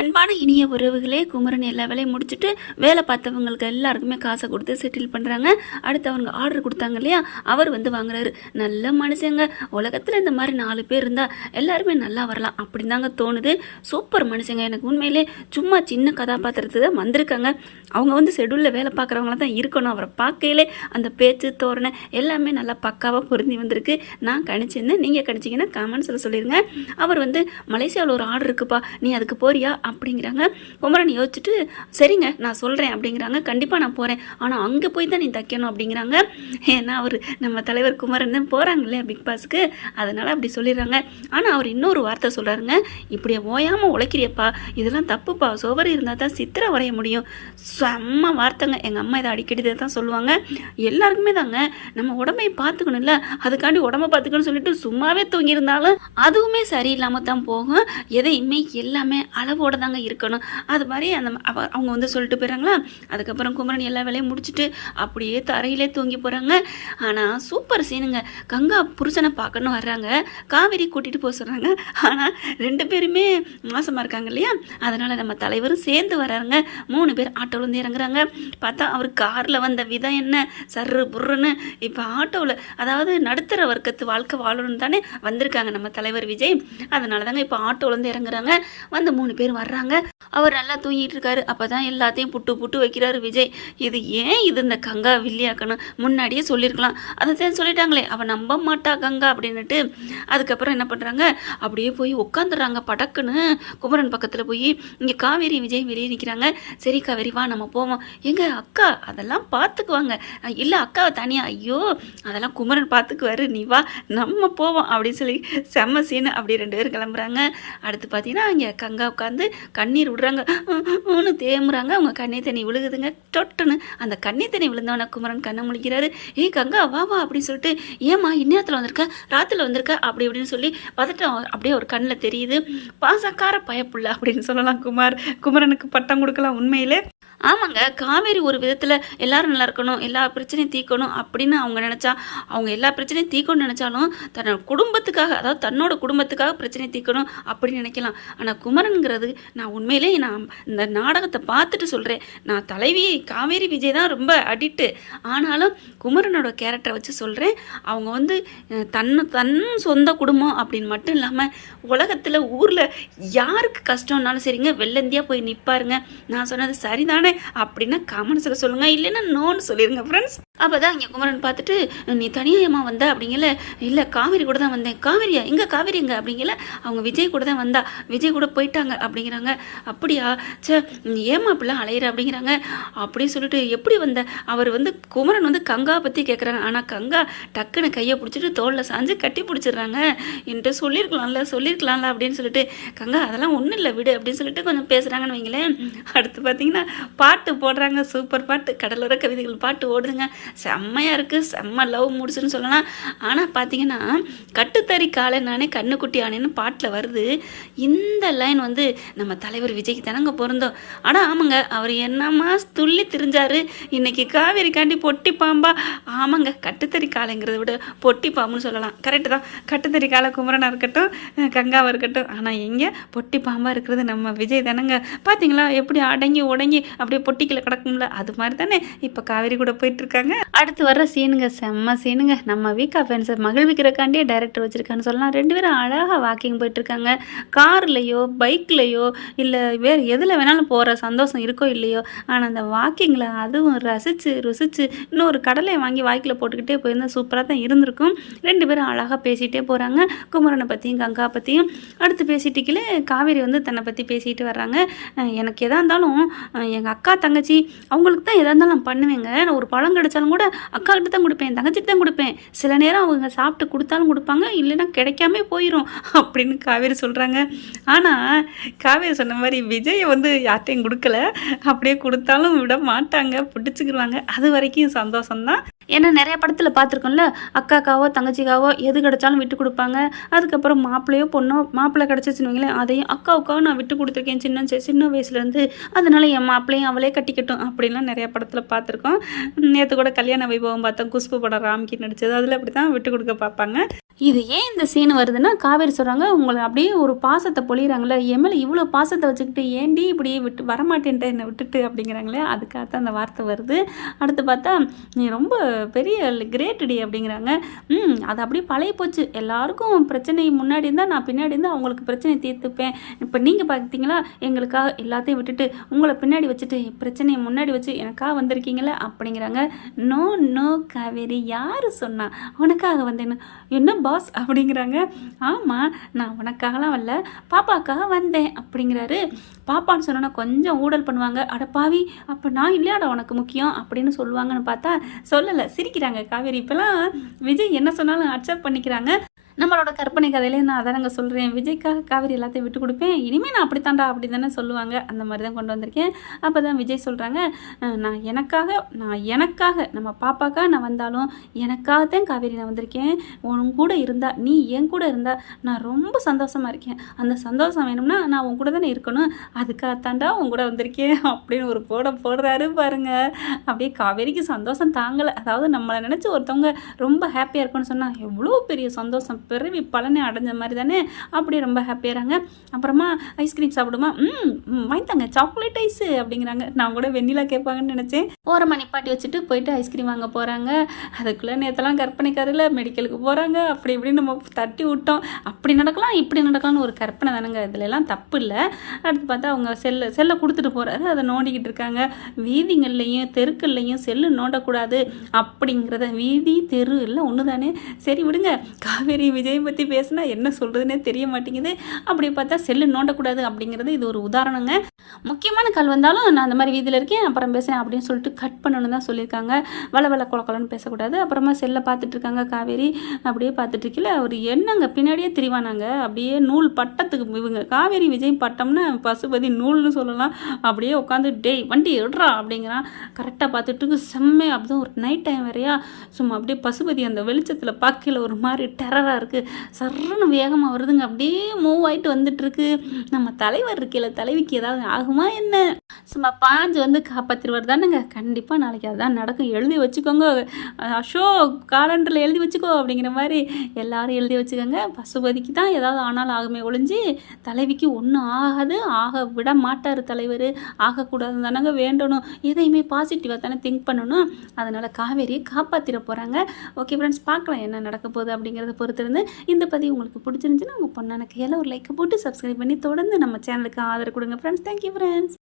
அன்பான இனிய உறவுகளே, குமரன் எல்லா வேலையும் முடிச்சுட்டு வேலை பார்த்தவங்களுக்கு எல்லாருக்குமே காசை கொடுத்து செட்டில் பண்ணுறாங்க. அடுத்து அவங்க ஆர்டர் கொடுத்தாங்க இல்லையா, அவர் வந்து வாங்குறாரு. நல்ல மனுஷங்க, உலகத்தில் இந்த மாதிரி 4 பேர் இருந்தால் எல்லாருமே நல்லா வரலாம் அப்படின்னு தாங்க தோணுது. சூப்பர் மனுஷங்க. எனக்கு உண்மையிலே சும்மா சின்ன கதாபாத்திரத்தை தான் வந்திருக்காங்க. அவங்க வந்து ஷெடியூலில் வேலை பார்க்குறவங்கள தான் இருக்கணும். அவரை பார்க்கையிலே அந்த பேச்சு தோரணை எல்லாமே நல்லா பக்காவாக பொருந்தி வந்திருக்கு. நான் கணிச்சிருந்தேன், நீங்கள் கணிச்சிங்கன்னா கமெண்ட்ஸில் சொல்லிடுங்க. அவர் வந்து மலேசியாவில் ஒரு ஆர்டர் இருக்குப்பா, நீ அதுக்கு போறியா அப்படிங்கிறாங்க. குமரன் யோசிச்சுட்டு சரிங்க நான் சொல்கிறேன் அப்படிங்கிறாங்க. கண்டிப்பாக நான் போகிறேன், ஆனால் அங்கே போய் தான் நீ தைக்கணும் அப்படிங்கிறாங்க. ஏன்னா அவர் நம்ம தலைவர் குமரன் தான் போகிறாங்க இல்லையா பிக் பாஸுக்கு, அதனால் அப்படி சொல்லிடுறாங்க. ஆனால் அவர் இன்னொரு வார்த்தை சொல்கிறாருங்க, இப்படியே ஓயாமல் உழைக்கிறியப்பா, இதெல்லாம் தப்புப்பா, சுவர் இருந்தால் தான் சித்திரை வரைய முடியும். செம்ம வார்த்தைங்க. எங்கள் அம்மா இதை அடிக்கடி தான் சொல்லுவாங்க. எல்லாருக்குமே தாங்க நம்ம உடம்பை பார்த்துக்கணும்ல, அதுக்காண்டி உடம்பை பார்த்துக்கணும்னு சொல்லிட்டு சும்மாவே தூங்கியிருந்தாலும் அதுவுமே சரியில்லாமல் தான் போகும். எதையுமே எல்லாமே அளவோட தாங்க இருக்கணும். அது மாதிரி அவங்க வந்து சொல்லிட்டு போயிடறாங்களா. அதுக்கப்புறம் குமரன் எல்லா வேலையும் முடிச்சுட்டு அப்படியே தரையிலே தூங்கி போகிறாங்க. ஆனால் சூப்பர் சீனுங்க. கங்கா புருஷனை பார்க்கணும் வர்றாங்க, காவேரி கூட்டிகிட்டு போக சொல்கிறாங்க. ஆனால் 2 பேருமே மாசமாக இருக்காங்க இல்லையா, அதனால் நம்ம தலைவரும் சேர்ந்து வர்றாங்க. 3 பேர் ஆட்டோவில் வந்து இறங்குறாங்க. பார்த்தா அவர் காரில் வந்த விதம் என்ன சர்ரு புர்ருன்னு. இப்போ ஆட்டோவில், அதாவது நடுத்தர வர்க்கத்து வாழ்க்கை வாழணும்னு தானே வந்திருக்காங்க நம்ம தலைவர் விஜய். அதனால தாங்க இப்போ ஆட்டோவில் வந்து இறங்குறாங்க. வந்து 3 பேர் வர்றாங்க. அவர் நல்லா தூங்கிட்டு இருக்காரு. அப்போ தான் எல்லாத்தையும் புட்டு வைக்கிறாரு விஜய். இது ஏன் இது இந்த கங்கா வில்லியாக்கணும், முன்னாடியே சொல்லியிருக்கலாம். அதை தான் சொல்லிட்டாங்களே, அவன் நம்ப மாட்டா கங்கா அப்படின்னுட்டு. அதுக்கப்புறம் என்ன பண்ணுறாங்க, அப்படியே போய் உட்காந்துடுறாங்க படக்குன்னு. குமரன் பக்கத்தில் போய் இங்கே காவேரி விஜய் வெளியே நிற்கிறாங்க. சரி காவேரி வா நம்ம போவோம். எங்க அக்கா அதெல்லாம் பார்த்துக்குவாங்க. இல்லை அக்காவை தனியாக, ஐயோ அதெல்லாம் குமரன் பார்த்துக்குவாரு, நீ வா நம்ம போவோம் அப்படின்னு சொல்லி செம்ம சீனு. அப்படி 2 பேரும் கிளம்புறாங்க. அடுத்து பார்த்தீங்கன்னா இங்கே கங்கா உட்காந்து கண்ணீர் விடுறாங்க, ஒன்று தேம்புறாங்க. அவங்க கண்ணீர் தண்ணி விழுகுதுங்க டொட்டுன்னு. அந்த கண்ணீர் தண்ணி விழுந்தவன குமரன் கண்ணை முழிக்கிறாரு. ஏய் கங்கா வா வா அப்படின்னு சொல்லிட்டு, ஏமா இந்நேரத்தில் வந்திருக்க, ராத்தில் வந்திருக்க அப்படி இப்படின்னு சொல்லி பதட்டம் அப்படியே ஒரு கண்ணில் தெரியுது. பாசக்கார பயப்புள்ள அப்படின்னு சொல்லலாம். குமரனுக்கு பட்டம் கொடுக்கலாம் உண்மையிலே. ஆமாங்க, காவேரி ஒரு விதத்தில் எல்லாரும் நல்லா இருக்கணும், எல்லா பிரச்சனையும் தீர்க்கணும் அப்படின்னு அவங்க நினச்சா, அவங்க எல்லா பிரச்சனையும் தீர்க்கணும்னு நினச்சாலும் தன்னோட குடும்பத்துக்காக, அதாவது தன்னோட குடும்பத்துக்காக பிரச்சனையை தீர்க்கணும் அப்படின்னு நினைக்கலாம். ஆனால் குமரனுங்கிறது, நான் உண்மையிலே நான் இந்த நாடகத்தை பார்த்துட்டு சொல்கிறேன், நான் தலைவி காவேரி விஜய் தான் ரொம்ப அடிக்ட்டு. ஆனாலும் குமரனோட கேரக்டரை வச்சு சொல்கிறேன். அவங்க வந்து தன் சொந்த குடும்பம் அப்படின்னு மட்டும் இல்லாமல் உலகத்தில் ஊரில் யாருக்கு கஷ்டம்னாலும் சரிங்க வெள்ளந்தியாக போய் நிற்பாருங்க. நான் சொன்னது சரிதானே அப்படின்னா கமெண்ட்ஸில் சொல்லுங்கள், இல்லைன்னா நோன்னு சொல்லிடுங்க ஃப்ரெண்ட்ஸ். அப்போ தான் இங்கே குமரன் பார்த்துட்டு, நீ தனியாயமாக வந்த அப்படிங்கல, இல்லை காவேரி கூட தான் வந்தேன். காவேரியா எங்கே, காவேரி எங்கே அப்படிங்கல, அவங்க விஜய் கூட தான் வந்தா, விஜய் கூட போயிட்டாங்க அப்படிங்கிறாங்க. அப்படியா, சே ஏமா அப்படிலாம் அலையிற அப்படிங்கிறாங்க. அப்படின்னு சொல்லிட்டு எப்படி வந்த, அவர் வந்து குமரன் வந்து கங்கா பற்றி கேட்குறாங்க. ஆனால் கங்கா டக்குன்னு கையை பிடிச்சிட்டு தோளில் சாஞ்சு கட்டி பிடிச்சிடுறாங்க. என்கிட்ட சொல்லியிருக்கலாம்ல அப்படின்னு சொல்லிட்டு, கங்கா அதெல்லாம் ஒன்றும் இல்லை விடு அப்படின்னு சொல்லிட்டு கொஞ்சம் பேசுகிறாங்கன்னு வைங்களேன். அடுத்து பார்த்தீங்கன்னா பாட்டு போடுறாங்க, சூப்பர் பாட்டு, கடலோர கவிதைகள் பாட்டு ஓடுதுங்க. செம்மையாக இருக்குது, செம்ம லவ் மூட்ஸ்ன்னு சொல்லலாம். ஆனால் பார்த்தீங்கன்னா கட்டுத்தறி காலை நானே கண்ணுக்குட்டி ஆனேன்னு பாட்டில் வருது. இந்த லைன் வந்து நம்ம தலைவர் விஜய்க்கு தானங்க பொருந்தோம். ஆனால் ஆமாங்க, அவர் என்னம்மா துள்ளி திரிஞ்சார் இன்னைக்கு காவேரிக்காண்டி பொட்டி பாம்பா. ஆமாங்க, கட்டுத்தறி காலைங்கிறத விட பொட்டி பாம்புன்னு சொல்லலாம். கரெக்டு தான், கட்டுத்தறி காலை குமரனாக இருக்கட்டும், கங்காவாக இருக்கட்டும். ஆனால் எங்கே பொட்டி பாம்பாக இருக்கிறது நம்ம விஜய் தானங்க. பார்த்தீங்களா எப்படி அடங்கி உடங்கி அப்படியே பொட்டிக்கில் கிடக்கும்ல, அது மாதிரி தானே இப்போ காவேரி கூட போயிட்டுருக்காங்க. அடுத்து வர்ற சீனுங்க செம்ம சீனுங்க. நம்ம வீக்கா ஃபேன்ஸை மகிழ்விக்கிறக்காண்டியே டைரக்டர் வச்சுருக்கான்னு சொல்லலாம். 2 பேரும் அழகாக வாக்கிங் போயிட்டுருக்காங்க. கார்லேயோ பைக்லேயோ இல்லை வேறு எதில் வேணாலும் போகிற சந்தோஷம் இருக்கோ இல்லையோ, ஆனால் அந்த வாக்கிங்கில் அதுவும் ருசிச்சு இன்னொரு கடலையை வாங்கி வாய்க்கில் போட்டுக்கிட்டே போயிருந்தால் சூப்பராக தான் இருந்திருக்கும். 2 பேரும் அழகாக பேசிகிட்டே போகிறாங்க, குமரனை பற்றியும் கங்கா பற்றியும். அடுத்து பேசிட்டுக்கிலே காவேரி வந்து தன்னை பற்றி பேசிகிட்டு வர்றாங்க. எனக்கு எதாக இருந்தாலும் எங்கள் அக்கா தங்கச்சி அவங்களுக்கு தான் எதாக இருந்தாலும் நான் பண்ணுவேங்க. நான் ஒரு பழம் கிடைச்சாலும் கூட அக்கா கிட்ட தான் கொடுப்பேன், தங்கச்சிட்டு தான் கொடுப்பேன். சில நேரம் அவங்க சாப்பிட்டு கொடுத்தாலும் கொடுப்பாங்க, இல்லைன்னா கிடைக்காம போயிடும் அப்படின்னு காவேரி சொல்கிறாங்க. ஆனால் காவேரி சொன்ன மாதிரி விஜயை வந்து யார்ட்டையும் கொடுக்கல, அப்படியே கொடுத்தாலும் விட மாட்டாங்க, பிடிச்சிக்கிடுவாங்க. அது வரைக்கும் சந்தோஷம்தான். ஏன்னா நிறைய படத்தில் பார்த்துருக்கோம்ல, அக்காக்காவோ தங்கச்சிக்காவோ எது கிடைச்சாலும் விட்டு கொடுப்பாங்க. அதுக்கப்புறம் மாப்பிள்ளையோ பொண்ணோ, மாப்பிள்ளை கிடச்சிச்சுன்னு வைங்களேன், அதையும் அக்காவுக்காவும் நான் விட்டு கொடுத்துருக்கேன் சின்ன வயசுலேருந்து, அதனால என் மாப்பிள்ளையும் அவளே கட்டிக்கட்டும் அப்படின்லாம் நிறைய படத்தில் பார்த்துருக்கோம். நேற்று கூட கல்யாண வைபவம் பார்த்தோம், குஷ்பு படம் ராம்கி நடித்தது, அதில் அப்படி தான் விட்டு கொடுக்க பார்ப்பாங்க. இது ஏன் இந்த சீன் வருதுன்னா, காவேரி சொல்கிறாங்க, உங்கள அப்படியே ஒரு பாசத்தை பொழியிறாங்கல்ல, என் மேலே இவ்வளோ பாசத்தை வச்சுக்கிட்டு ஏன்டி இப்படி விட்டு வரமாட்டேன்ட்ட என்னை விட்டுட்டு அப்படிங்கிறாங்களே, அதுக்காக தான் அந்த வார்த்தை வருது. அடுத்து பார்த்தா, நீ ரொம்ப பெரிய கிரேட்டுடி அப்படிங்கிறாங்க. அது அப்படியே பழைய போச்சு. எல்லாருக்கும் பிரச்சனை முன்னாடி இருந்தால் நான் பின்னாடி இருந்தால் அவங்களுக்கு பிரச்சனையை தீர்த்துப்பேன். இப்போ நீங்கள் பார்த்தீங்களா, எங்களுக்காக எல்லாத்தையும் விட்டுட்டு உங்களை பின்னாடி வச்சுட்டு பிரச்சனையை முன்னாடி வச்சு எனக்காக வந்திருக்கீங்களே அப்படிங்கிறாங்க. நோ நோ காவேரி, யார் சொன்னா உனக்காக வந்தேன்னு? என்ன பாஸ் அப்படிங்கிறாங்க. ஆமாம், நான் உனக்காகலாம் வரல, பாப்பாக்காக வந்தேன் அப்படிங்கிறாரு. பாப்பான்னு சொன்னோன்னா கொஞ்சம் ஊடல் பண்ணுவாங்க. அட பாவி, அப்போ நான் இல்லையாடா உனக்கு முக்கியம் அப்படின்னு சொல்லுவாங்கன்னு பார்த்தா சொல்லலை, சிரிக்கிறாங்க காவேரி. இப்போலாம் விஜய் என்ன சொன்னாலும் அக்செப்ட் பண்ணிக்கிறாங்க. நம்மளோட கற்பனை கதையிலே நான் அதானங்க சொல்கிறேன், விஜய்க்காக காவேரி எல்லாத்தையும் விட்டு கொடுப்பேன், இனிமேல் நான் அப்படித்தாண்டா அப்படி தானே சொல்லுவாங்க. அந்த மாதிரி தான் கொண்டு வந்திருக்கேன். அப்போ தான் விஜய் சொல்கிறாங்க, நான் எனக்காக நம்ம பாப்பாக்காக நான் வந்தாலும் எனக்காகத்தான் காவேரி நான் வந்திருக்கேன். உன் கூட இருந்தால், நீ என் கூட இருந்தால் நான் ரொம்ப சந்தோஷமாக இருக்கேன். அந்த சந்தோஷம் வேணும்னா நான் உன் கூட தானே இருக்கணும், அதுக்காகத்தாண்டா உன் கூட வந்திருக்கேன் அப்படின்னு ஒரு போடுறாரு பாருங்க. அப்படியே காவேரிக்கு சந்தோஷம் தாங்கலை. அதாவது நம்மளை நினச்சி ஒருத்தவங்க ரொம்ப ஹாப்பியாக இருக்குன்னு சொன்னால் எவ்வளோ பெரிய சந்தோஷம், பிறவி பலனை அடைஞ்ச மாதிரி தானே. அப்படியே ரொம்ப ஹாப்பியாகிறாங்க. அப்புறமா ஐஸ்கிரீம் சாப்பிடுமா, வாங்கித்தாங்க சாக்லேட் ஐஸு அப்படிங்கிறாங்க. நான் கூட வெண்ணிலா கேட்பாங்கன்னு நினச்சேன். ஓரமாக நிப்பாட்டி வச்சுட்டு போயிட்டு ஐஸ்கிரீம் வாங்க போகிறாங்க. அதுக்குள்ளே நேற்றெல்லாம் கற்பனை கரையில் மெடிக்கலுக்கு போகிறாங்க. அப்படி இப்படின்னு நம்ம தட்டி விட்டோம். அப்படி நடக்கலாம் இப்படி நடக்கலாம்னு ஒரு கற்பனை தானேங்க, இதுலலாம் தப்பு இல்லை. அடுத்து பார்த்தா அவங்க செல்லை கொடுத்துட்டு போகிறாரு, அதை நோண்டிக்கிட்டு இருக்காங்க. வீதிங்கள்லையும் தெருக்கள்லையும் செல்லு நோண்டக்கூடாது அப்படிங்கிறத, வீதி தெரு எல்லாம் ஒன்று தானே. சரி விடுங்க, காவேரி விஜய் பற்றி பேசினா என்ன சொல்கிறதுனே தெரிய மாட்டேங்குது. அப்படி பார்த்தா செல்லு நோண்டக்கூடாது அப்படிங்கிறது இது ஒரு உதாரணங்க. முக்கியமான கால் வந்தாலும் நான் அந்த மாதிரி வீதியில் இருக்கேன் அப்புறம் பேசுகிறேன் அப்படின்னு சொல்லிட்டு கட் பண்ணணும்னு தான் சொல்லியிருக்காங்க. வள கொலன்னு பேசக்கூடாது. அப்புறமா செல்லை பார்த்துட்டு இருக்காங்க காவேரி. அப்படியே பார்த்துட்டு இருக்கல, அவர் என்னங்க பின்னாடியே திரிவானாங்க. அப்படியே நூல் பட்டத்துக்கு இவங்க காவேரி விஜய் பட்டம்னா பசுபதி நூல்னு சொல்லலாம். அப்படியே உட்காந்து டேய் வண்டி எடுறா அப்படிங்கிறான். கரெக்டாக பார்த்துட்டு செம்மையாக அப்படிதான் ஒரு நைட் டைம் வேறையா, சும்மா அப்படியே பசுபதி அந்த வெளிச்சத்தில் பார்க்கல ஒரு மாதிரி டெரராக இருக்குது. சர்றன்னு வேகமாக வருதுங்க. அப்படியே மூவ் ஆகிட்டு வந்துட்டுருக்கு. நம்ம தலைவர் இருக்கையில் தலைவிக்கு ஏதாவது ஆகுமா என்ன? சும்மா பாஞ்சு வந்து காப்பாற்றிடுவார் தானேங்க. கண்டிப்பாக நாளைக்கு அதுதான் நடக்கும். எழுதி வச்சுக்கோங்க அசோக், காலண்டரில் எழுதி வச்சுக்கோ அப்படிங்கிற மாதிரி எல்லாரும் எழுதி வச்சுக்கோங்க. பசுபதிக்கு தான் ஏதாவது ஆனாலும் ஆகுமே ஒழிஞ்சு தலைவிக்கு ஒன்றும் ஆகாது. ஆக விட மாட்டார் தலைவர். ஆகக்கூடாதுன்னு தானங்க வேண்டணும். எதையுமே பாசிட்டிவாக தானே திங்க் பண்ணணும். அதனால் காவேரியை காப்பாற்றிட போகிறாங்க. ஓகே ஃப்ரெண்ட்ஸ், பார்க்கலாம் என்ன நடக்க போகுது அப்படிங்கிறத பொறுத்திருந்து. இந்த பதிவு உங்களுக்கு பிடிச்சிருந்துச்சுன்னா உங்கள் பொண்ணான கையில் ஒரு லைக்கை போட்டு சப்ஸ்கிரைப் பண்ணி தொடர்ந்து நம்ம சேனலுக்கு ஆதரவு கொடுங்க ஃப்ரெண்ட்ஸ். Thank you friends.